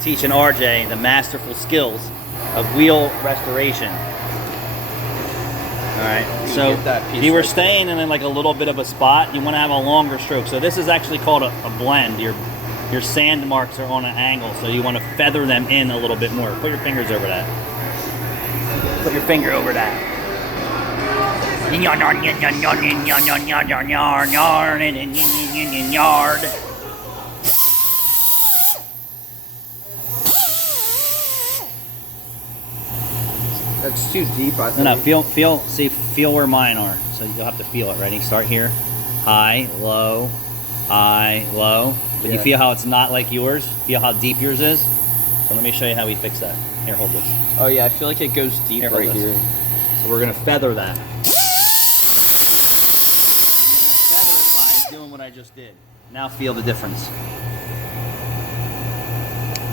teaching RJ the masterful skills of wheel restoration. All right, so if you were staying in like a little bit of a spot, you want to have a longer stroke. So this is actually called a blend. Your sand marks are on an angle, so you want to feather them in a little bit more. Put your fingers over that. Put your finger over that. Yard. That's too deep, I think. No, feel where mine are. So you'll have to feel it. Ready? Start here. High, low, But you feel how it's not like yours? Feel how deep yours is? So let me show you how we fix that. Here, hold this. Oh yeah, I feel like it goes deep right here. So we're gonna feather that. We're gonna feather it by doing what I just did. Now feel the difference.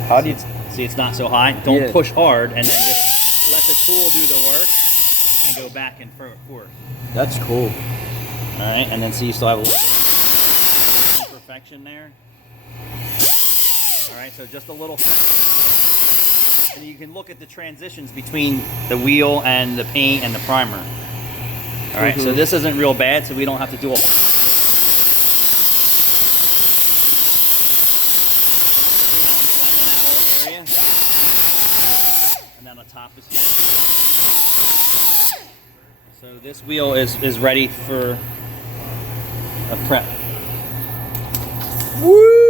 How do you see? It's not so high. Don't push hard, and then just let the tool do the work and go back and forth. That's cool. All right, and then see, you still have a little bit of imperfection there. All right, so just a little. And you can look at the transitions between the wheel and the paint and the primer. All right, so this isn't real bad, so we don't have to do a. See how I'm blending that whole area? And then the top is here. So this wheel is ready for a prep. Woo!